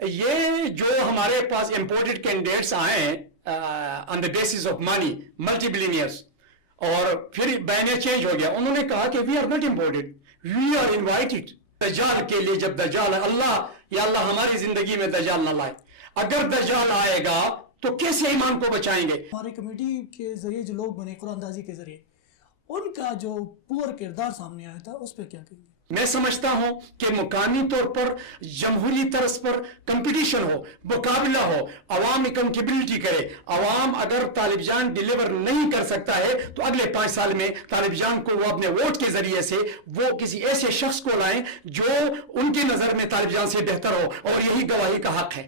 یہ جو ہمارے پاس امپورٹڈ کینڈیڈیٹس آئے on the basis of money multi billionaires اور پھر بیان چینج ہو گیا. انہوں نے کہا کہ we are not imported, we are invited. دجال کے لیے جب دجال اللہ یا اللہ ہماری زندگی میں دجال نہ لائے, اگر دجال آئے گا تو کیسے ایمان کو بچائیں گے؟ ہماری کمیٹی کے ذریعے جو لوگ بنے قرآن اندازی کے ذریعے, ان کا جو پور کردار سامنے آیا تھا اس پہ کیا کہیں گے؟ میں سمجھتا ہوں کہ مقامی طور پر جمہوری طرز پر کمپٹیشن ہو, مقابلہ ہو, عوام اکاؤنٹیبلٹی کرے. عوام اگر طالب جان ڈیلیور نہیں کر سکتا ہے تو اگلے 5 سال میں طالب جان کو وہ اپنے ووٹ کے ذریعے سے وہ کسی ایسے شخص کو لائیں جو ان کی نظر میں طالب جان سے بہتر ہو, اور یہی گواہی کا حق ہے.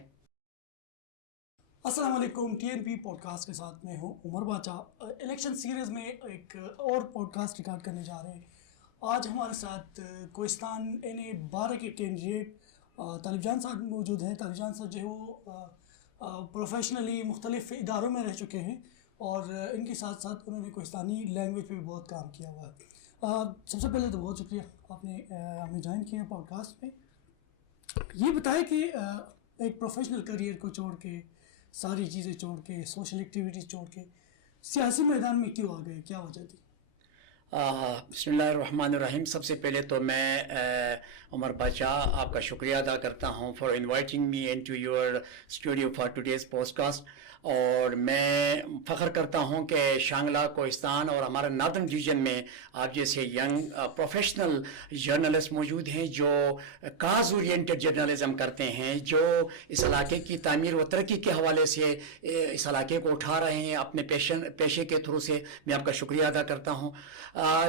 السلام علیکم. T N P podcast کے ساتھ میں ہوں عمر باچا. الیکشن سیریز میں ایک اور پوڈ کاسٹ ریکارڈ کرنے جا رہے ہیں. آج ہمارے ساتھ کوہستان NA-12 کے کینڈیڈیٹ طالب جان صاحب موجود ہیں. طالب جان صاحب جو ہے وہ پروفیشنلی مختلف اداروں میں رہ چکے ہیں اور ان کے ساتھ ساتھ انہوں نے کوہستانی لینگویج پہ بھی بہت کام کیا ہوا ہے. سب سے پہلے تو بہت شکریہ آپ نے ہمیں جوائن کیا پوڈ کاسٹ میں. یہ بتائیں کہ ایک پروفیشنل کریئر کو چھوڑ کے, ساری چیزیں چھوڑ کے, سوشل ایکٹیویٹیز چھوڑ کے سیاسی میدان میں کیوں آ گئے, کیا وجہ تھی؟ بسم اللہ الرحمن الرحیم. سب سے پہلے تو میں عمر باچا آپ کا شکریہ ادا کرتا ہوں for inviting me into your studio for today's podcast. اور میں فخر کرتا ہوں کہ شانگلہ, کوہستان اور ہمارا ناردرن ریجن میں آپ جیسے ینگ پروفیشنل جرنلسٹ موجود ہیں جو کاز اورینٹڈ جرنلزم کرتے ہیں, جو اس علاقے کی تعمیر و ترقی کے حوالے سے اس علاقے کو اٹھا رہے ہیں اپنے پیشے کے تھرو سے. میں آپ کا شکریہ ادا کرتا ہوں.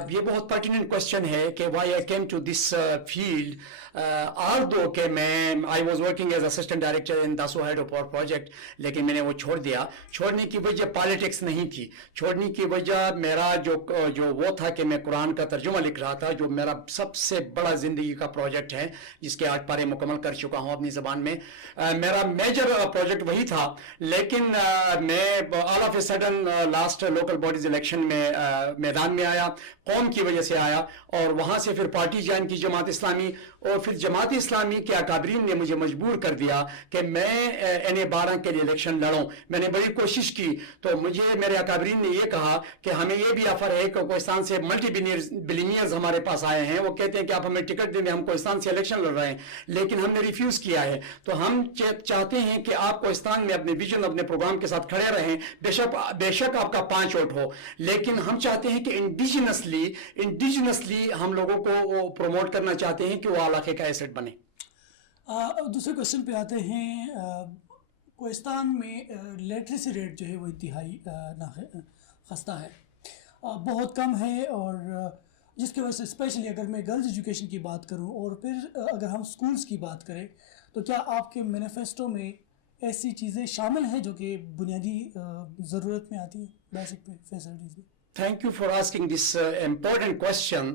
یہ بہت پرٹیننٹ کوشچن ہے کہ why I came to this field. Although کہ میں I was working as assistant director in Dasu hydro power project, لیکن میں نے وہ چھوڑ دیا. چھوڑنے کی وجہ پالیٹکس نہیں تھی, چھوڑنے کی وجہ میرا جو وہ تھا کہ میں قرآن کا ترجمہ لکھ رہا تھا, جو میرا سب سے بڑا زندگی کا پروجیکٹ ہے جس کے 8 پارے مکمل کر چکا ہوں اپنی زبان میں. میرا میجر پروجیکٹ وہی تھا, لیکن میں all of a sudden last local bodies election میں میدان میں آیا, قوم کی وجہ سے آیا, اور وہاں سے پھر پارٹی جوائن کی جماعت اسلامی, اور پھر جماعت اسلامی کے اکابرین نے مجھے مجبور کر دیا کہ میں NA-12 کے لیے الیکشن لڑوں. میں نے بڑی کوشش کی تو مجھے میرے اکابرین نے یہ کہا کہ ہمیں یہ بھی آفر ہے کہ کوہستان سے ملٹی بلینئرز ہمارے پاس آئے ہیں, وہ کہتے ہیں کہ آپ ہمیں ٹکٹ دیں, ہم کوہستان سے الیکشن لڑ رہے ہیں, لیکن ہم نے ریفیوز کیا ہے. تو ہم چاہتے ہیں کہ آپ کوہستان میں اپنے ویژن اپنے پروگرام کے ساتھ کھڑے رہیں, بے شک آپ کا 5 ووٹ ہو, لیکن ہم چاہتے ہیں کہ انڈیجنسلی ہم لوگوں کو پروموٹ کرنا چاہتے ہیں کہ وہ علاقے کا ایسٹ بنے. دوسرے کوشچن پہ آتے ہیں. کوہستان میں لٹریسی ریٹ جو ہے وہ انتہائی خستہ ہے, بہت کم ہے, اور جس کی وجہ سے اسپیشلی اگر میں گرلز ایجوکیشن کی بات کروں اور پھر اگر ہم سکولز کی بات کریں تو کیا آپ کے مینیفیسٹو میں ایسی چیزیں شامل ہیں جو کہ بنیادی ضرورت میں آتی ہیں, بیسک فیسلٹیز میں؟ Thank you for asking this important question.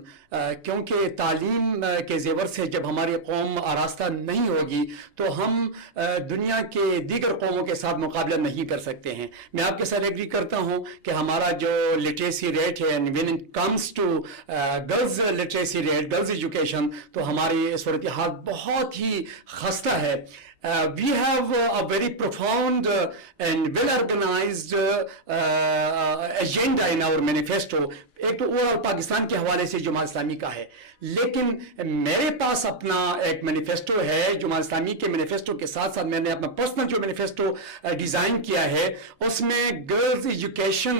کیونکہ تعلیم کے زیور سے جب ہماری قوم آراستہ نہیں ہوگی تو ہم دنیا کے دیگر قوموں کے ساتھ مقابلہ نہیں کر سکتے ہیں. میں آپ کے ساتھ ایگری کرتا ہوں کہ ہمارا جو لٹریسی ریٹ ہے when it comes to girls literacy rate, girls education, تو ہماری صورتحال بہت ہی خستہ ہے. We have a very profound and well-organized agenda in our manifesto. ایک تو اوورال پاکستان کے حوالے سے جماعت اسلامی کا ہے, لیکن میرے پاس اپنا ایک مینیفیسٹو ہے. جماعت اسلامی کے مینیفیسٹو کے ساتھ ساتھ میں نے اپنا پرسنل جو مینیفیسٹو ڈیزائن کیا ہے اس میں گرلز ایجوکیشن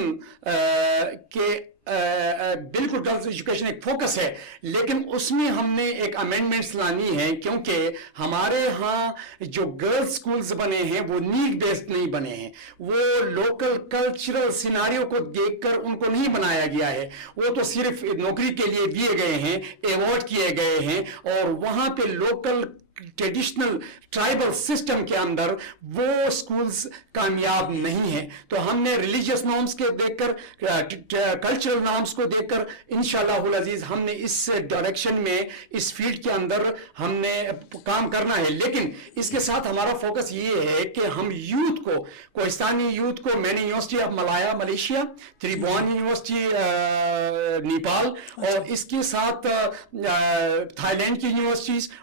کے بالکل گرلز ایجوکیشن ایک فوکس ہے, لیکن اس میں ہم نے ایک امینڈمنٹس لانی ہے, کیونکہ ہمارے ہاں جو گرلز سکولز بنے ہیں وہ نیڈ بیسڈ نہیں بنے ہیں, وہ لوکل کلچرل سیناریو کو دیکھ کر ان کو نہیں بنایا گیا ہے. وہ تو صرف نوکری کے لیے دیے گئے ہیں, ایوارڈ کیے گئے ہیں, اور وہاں پہ لوکل ٹریڈیشنل ٹرائبل سسٹم کے اندر وہ سکولز کامیاب نہیں ہیں. تو ہم نے ریلیجیس نارمز کے دیکھ کر, کلچرل نارمز کو دیکھ کر انشاءاللہ العزیز ہم نے اس ڈائریکشن میں اس فیلڈ کے اندر ہم نے کام کرنا ہے. لیکن اس کے ساتھ ہمارا فوکس یہ ہے کہ ہم یوتھ کو, کوہستانی یوتھ کو, میں نے university of Malaysia, Tribhuvan university Nepal, اور اس کے ساتھ تھائی لینڈ کی یونیورسٹیز,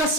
10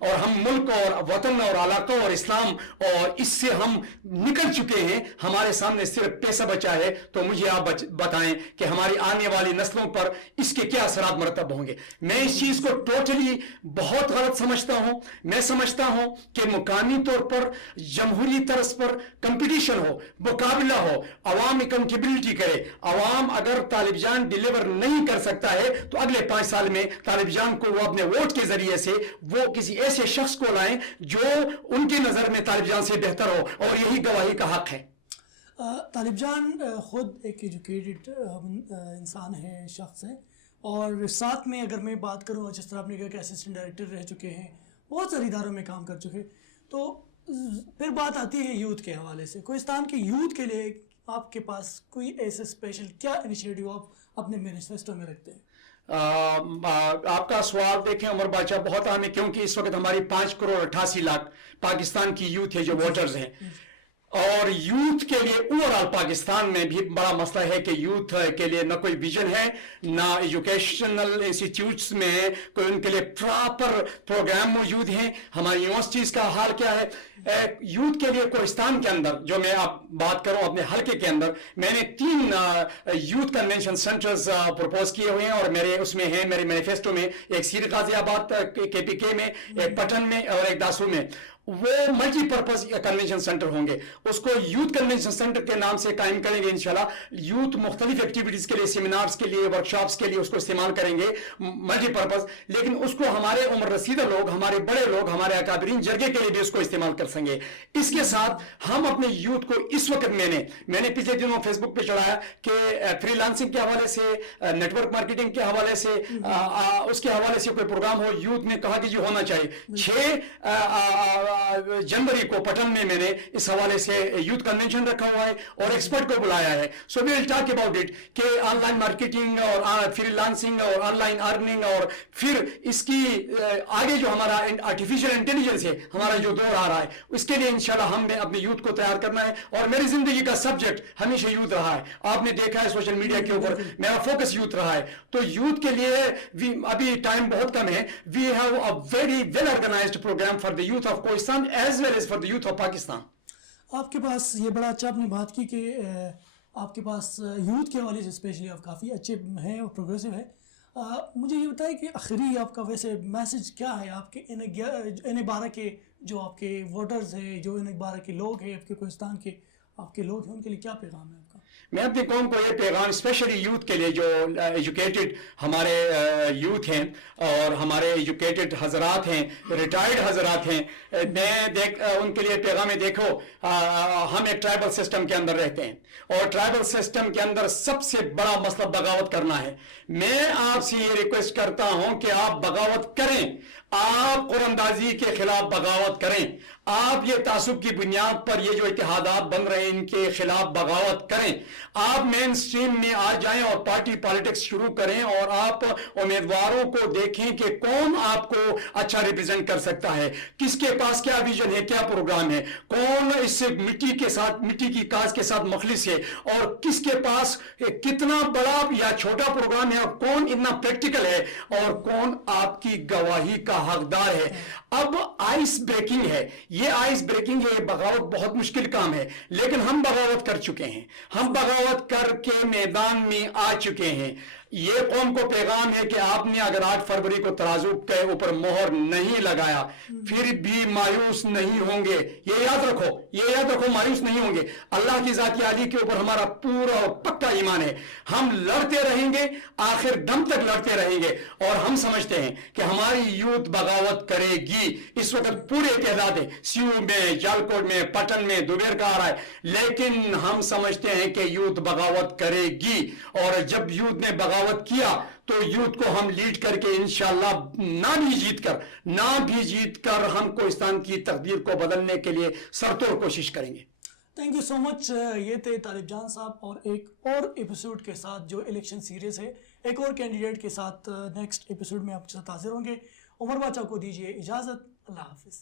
اور ہم ملک اور وطن اور علاقہ اور اسلام اور اس سے ہم نکل چکے ہیں, ہمارے سامنے صرف پیسہ بچا ہے, تو مجھے آپ بتائیں کہ ہماری آنے والی نسلوں پر اس کے کیا اثرات مرتب ہوں گے. میں اس چیز کو ٹوٹلی بہت غلط سمجھتا ہوں. میں سمجھتا ہوں کہ مقامی طور پر جمہوری طرز پر کمپٹیشن ہو, مقابلہ ہو, عوام اکاؤنٹیبلٹی کرے. عوام اگر طالب جان ڈیلیور نہیں کر سکتا ہے تو اگلے 5 سال میں طالب جان کو وہ اپنے ووٹ کے ذریعے سے وہ کسی ایسے شخص کو لائیں جو ان کی نظر میں طالب جان سے بہتر ہو, اور یہی گواہی کا حق ہے. طالب جان خود ایک ایجوکیٹڈ انسان ہے, شخص ہے, اور ساتھ میں اگر میں بات کروں, جس طرح آپ نے کہا کہ اسسٹنٹ ڈائریکٹر رہ چکے ہیں, بہت سارے اداروں میں کام کر چکے, تو پھر بات آتی ہے یوتھ کے حوالے سے. کوہستان کے یوتھ کے لیے آپ کے پاس کوئی ایسے اسپیشل کیا انیشیٹو آپ اپنے مینیفیسٹو میں رکھتے ہیں؟ آپ کا سوال دیکھیں عمر باچا بہت اہم ہے, کیونکہ اس وقت ہماری 5.88 کروڑ پاکستان کی یوتھ ہے جو ووٹرز ہیں, اور یوتھ کے لیے اوورآل پاکستان میں بھی بڑا مسئلہ ہے کہ یوتھ کے لیے نہ کوئی ویژن ہے, نہ ایجوکیشنل انسٹیٹیوٹس میں کوئی ان کے لیے پراپر پروگرام موجود ہیں. ہماری یونیورسٹیز کا حال کیا ہے؟ یوتھ کے لیے کوہستان کے اندر جو میں آپ بات کروں اپنے حلقے کے اندر, میں نے 3 یوتھ کنونشن سینٹرز پروپوز کیے ہوئے ہیں, اور میرے اس میں ہیں, میرے مینیفیسٹو میں, ایک سیر غازی آباد کے پی کے میں, ایک پٹن میں, اور ایک داسو میں. وہ ملٹی پرپز کنونشن سینٹر ہوں گے. اس کو یوتھ کنونشن سینٹر کے نام سے قائم کریں گے انشاءاللہ. یوتھ مختلف ایکٹیویٹیز کے لیے, سیمینارز کے لیے, ورکشاپس کے لیے اس کو استعمال کریں گے ملٹی پرپز, لیکن اس کو ہمارے عمر رسیدہ لوگ, ہمارے بڑے لوگ, ہمارے اکابرین جرگے کے لیے بھی اس کو استعمال کر سکیں گے. اس کے ساتھ ہم اپنے یوتھ کو اس وقت میں نے پچھلے دنوں فیس بک پہ چڑھایا کہ فری لانسنگ کے حوالے سے, نیٹ ورک مارکیٹنگ کے حوالے سے, اس کے حوالے سے کوئی پروگرام ہو. یوتھ نے کہا کہ جی ہونا چاہیے. 6 جنوری کو پٹن میں نے اس حوالے سے یوتھ کنونشن رکھا ہوا ہے اور ایکسپرٹ کو بلایا ہے. سو وی ول ٹاک اباؤٹ اٹ کہ آن لائن مارکیٹنگ اور فری لانسنگ اور آن لائن ارننگ, اور پھر اس کی آگے جو ہمارا آرٹیفیشل انٹیلیجنس ہے, ہمارا جو دور آ رہا ہے, اس کے لیے انشاءاللہ ہم نے اپنے یوتھ کو تیار کرنا ہے. اور میری زندگی کا سبجیکٹ ہمیشہ یوتھ رہا ہے. آپ نے دیکھا ہے سوشل میڈیا کے اوپر میرا فوکس یوتھ رہا ہے. تو یوتھ کے لیے ابھی ٹائم بہت کم ہے. We have a very well organised programme for the youth of Kohistan as well as for the youth of Pakistan. آپ کے پاس یہ بڑا اچھا آپ نے بات کی کہ آپ کے پاس یوتھ کے حوالے سے اسپیشلی آپ کافی اچھے ہیں اور پروگریسو ہے. مجھے یہ بتائیں کہ آخری آپ کا ویسے میسج کیا ہے آپ کے ان 12 کے جو آپ کے ووٹرز ہیں, جو ان 12 کے لوگ ہیں, آپ کے کوہستان کے آپ کے لوگ ہیں, ان کے لیے کیا پیغام ہے آپ کا؟ میں اپنی قوم کو یہ پیغام اسپیشلی یوتھ کے لیے جو ایجوکیٹڈ ہمارے یوتھ ہیں اور ہمارے ایجوکیٹڈ حضرات ہیں, ریٹائرڈ حضرات ہیں, میں ان کے لیے پیغام دیکھو, ہم ایک ٹرائبل سسٹم کے اندر رہتے ہیں, اور ٹرائبل سسٹم کے اندر سب سے بڑا مسئلہ بغاوت کرنا ہے. میں آپ سے یہ ریکویسٹ کرتا ہوں کہ آپ بغاوت کریں, آپ قراندازی کے خلاف بغاوت کریں, آپ یہ تعصب کی بنیاد پر یہ جو اتحادات بن رہے ہیں ان کے خلاف بغاوت کریں, آپ مین سٹریم میں آ جائیں اور پارٹی پالیٹکس شروع کریں, اور آپ امیدواروں کو دیکھیں کہ کون آپ کو اچھا ریپرزینٹ کر سکتا ہے, کس کے پاس کیا ویژن ہے, کیا پروگرام ہے, کون اس سے مٹی کی کاز کے ساتھ مخلص ہے, اور کس کے پاس کتنا بڑا یا چھوٹا پروگرام ہے, اور کون اتنا پریکٹیکل ہے, اور کون آپ کی گواہی کا حقدار ہے. اب آئس بریکنگ ہے, یہ آئس بریکنگ ہے, یہ بغاوت بہت مشکل کام ہے, لیکن ہم بغاوت کر چکے ہیں, ہم بغاوت کر کے میدان میں آ چکے ہیں. یہ قوم کو پیغام ہے کہ آپ نے اگر 8 فروری کو ترازو کے اوپر مہر نہیں لگایا پھر بھی مایوس نہیں ہوں گے. یہ یاد رکھو, مایوس نہیں ہوں گے. اللہ کی ذات عالی کے اوپر ہمارا پورا اور پکا ایمان ہے. ہم لڑتے رہیں گے, آخر دم تک لڑتے رہیں گے, اور ہم سمجھتے ہیں کہ ہماری یوتھ بغاوت کرے گی. اس وقت پورے تعداد ہے, سیو میں, جالکوٹ میں, پٹن میں, دوبیر کا آ رہا ہے, لیکن ہم سمجھتے ہیں کہ یوتھ بغاوت کرے گی, اور جب یوتھ نے بغاوت کیا تو یوتھ کو ہم لیڈ کر کے انشاءاللہ نہ بھی جیت کر ہم کوہستان کی تقدیر کو بدلنے کے لیے سرتوڑ کوشش کریں گے. تھینک یو سو مچ. یہ تھے طالب جان صاحب, اور ایک اور ایپیسوڈ کے ساتھ جو الیکشن سیریز ہے, ایک اور کینڈیڈیٹ کے ساتھ نیکسٹ ایپیسوڈ میں آپ کے ساتھ حاضر ہوں گے. عمر باچا کو دیجیے اجازت. اللہ حافظ.